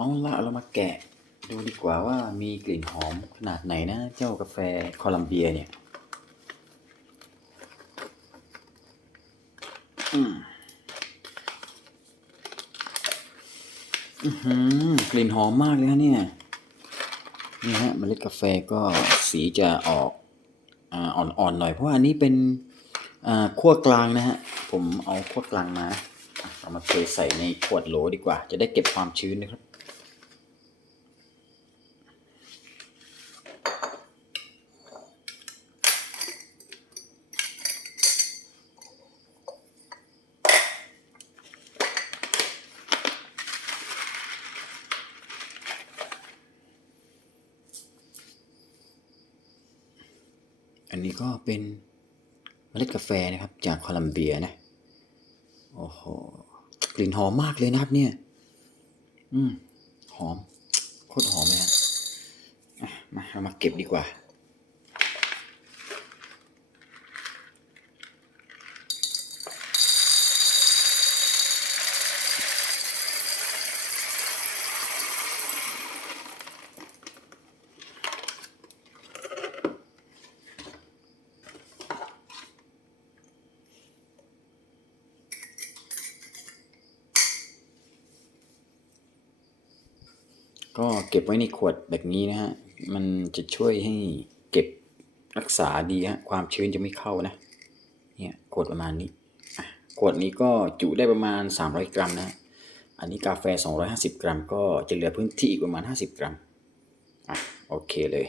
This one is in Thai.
เอาละเรามาแกะดูดีกว่าว่ามีกลิ่นหอมขนาดไหนนะ เจ้ากาแฟโคลัมเบียเนี่ย อืมอือหือกลิ่นหอมมากเลยฮะเนี่ย นี่ฮะเมล็ดกาแฟก็สีจะออกอ่อนๆหน่อยเพราะว่าอันนี้เป็นอ่าขั้วกลางนะฮะ ผมเอาขั้วกลางมา เอามาเทใส่ในขวดโหลดีกว่า จะได้เก็บความชื้นนะครับ อันนี้ก็เป็นเมล็ดกาแฟนะครับ จากโคลัมเบียนะ โอ้โห กลิ่นหอมมากเลยนะครับเนี่ย อืม หอม โคตรหอมเลยฮะมา เรามาเก็บดีกว่า ก็เก็บไว้ในขวดแบบนี้นะฮะ มันจะช่วยให้เก็บรักษาดีฮะ ความชื้นจะไม่เข้านะ เนี่ยขวดประมาณนี้ ขวดนี้ก็จุได้ประมาณ 300 กรัมนะฮะอันนี้กาแฟ 250 กรัม ก็จะเหลือพื้นที่อีกประมาณ 50 กรัม อะ โอเคเลย